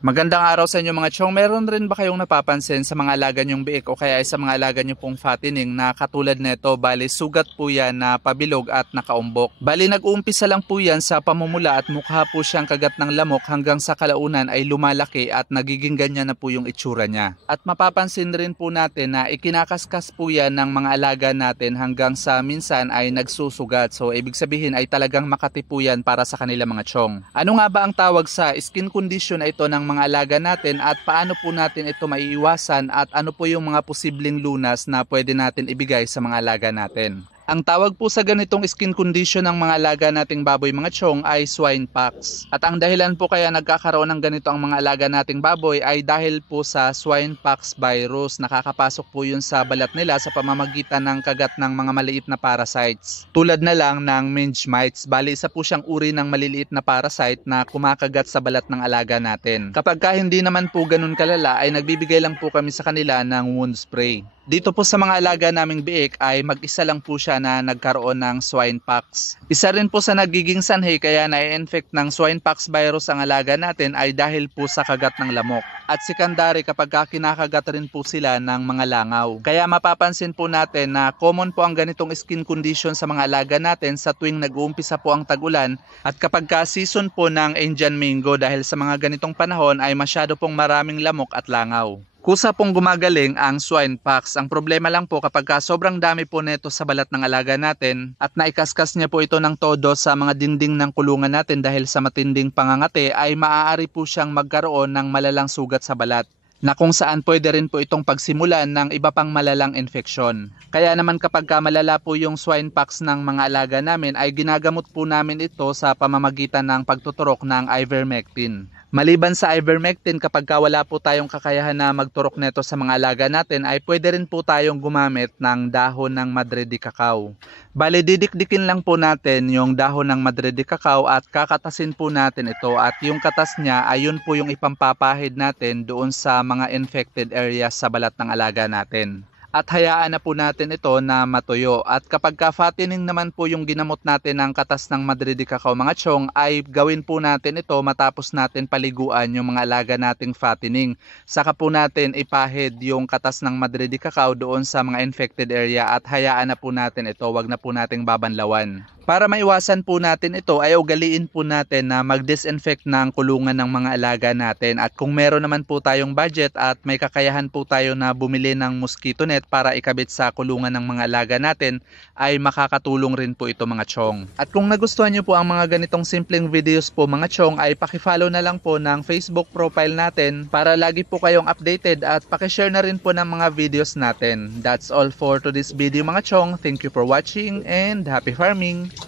Magandang araw sa inyo mga chong. Meron rin ba kayong napapansin sa mga alaga nyong biik o kaya ay sa mga alaga nyo pong fattening na katulad nito, bali sugat po yan na pabilog at nakaumbok. Bali nag-uumpisa lang po yan sa pamumula at mukha po siyang kagat ng lamok hanggang sa kalaunan ay lumalaki at nagiging ganyan na po yung itsura niya. At mapapansin rin po natin na ikinakaskas po yan ng mga alaga natin hanggang sa minsan ay nagsusugat. So ibig sabihin ay talagang makati po yan para sa kanila mga chong. Ano nga ba ang tawag sa skin condition na ito ng mga alaga natin at paano po natin ito maiiwasan at ano po yung mga posibleng lunas na pwede natin ibigay sa mga alaga natin? Ang tawag po sa ganitong skin condition ng mga alaga nating baboy mga chong ay swine pox. At ang dahilan po kaya nagkakaroon ng ganito ang mga alaga nating baboy ay dahil po sa swine pox virus. Nakakapasok po yun sa balat nila sa pamamagitan ng kagat ng mga maliit na parasites. Tulad na lang ng mange mites. Bali isa po siyang uri ng maliliit na parasite na kumakagat sa balat ng alaga natin. Kapag hindi naman po ganun kalala ay nagbibigay lang po kami sa kanila ng wound spray. Dito po sa mga alaga naming biik ay mag-isa lang po siya na nagkaroon ng swine pox. Isa rin po sa nagiging sanhi kaya na-infect ng swine pox virus ang alaga natin ay dahil po sa kagat ng lamok. At secondary kapag kinakagat rin po sila ng mga langaw. Kaya mapapansin po natin na common po ang ganitong skin condition sa mga alaga natin sa tuwing nag-uumpisa po ang tag-ulan at kapag season po ng Indian mango dahil sa mga ganitong panahon ay masyado pong maraming lamok at langaw. Kusa pong gumagaling ang swine pox. Ang problema lang po kapag sobrang dami po nito sa balat ng alaga natin at naikaskas niya po ito ng todo sa mga dingding ng kulungan natin dahil sa matinding pangangati ay maaari po siyang magkaroon ng malalang sugat sa balat na kung saan pwede rin po itong pagsimulan ng iba pang malalang infeksyon. Kaya naman kapag malala po yung swine pox ng mga alaga namin ay ginagamot po namin ito sa pamamagitan ng pagtuturok ng ivermectin. Maliban sa ivermectin, kapag wala po tayong kakayahan na magturok nito sa mga alaga natin, ay pwede rin po tayong gumamit ng dahon ng Madre de Cacao. Bale, didikdikin lang po natin yung dahon ng Madre de Cacao at kakatasin po natin ito. At yung katas niya, ayun po yung ipampapahid natin doon sa mga infected areas sa balat ng alaga natin. At hayaan na po natin ito na matuyo. At kapag fattening naman po yung ginamot natin ng katas ng Madre de Cacao mga chong, ay gawin po natin ito matapos natin paliguan yung mga alaga nating fattening. Saka po natin ipahid yung katas ng Madre de Cacao doon sa mga infected area at hayaan na po natin ito, wag na po nating babanlawan. Para maiwasan po natin ito ay ugaliin po natin na mag-disinfect ng kulungan ng mga alaga natin. At kung meron naman po tayong budget at may kakayahan po tayo na bumili ng mosquito net para ikabit sa kulungan ng mga alaga natin, ay makakatulong rin po ito mga chong. At kung nagustuhan nyo po ang mga ganitong simpleng videos po mga chong, ay pakifollow na lang po ng Facebook profile natin para lagi po kayong updated at pakishare na rin po ng mga videos natin. That's all for today's video mga chong. Thank you for watching and happy farming!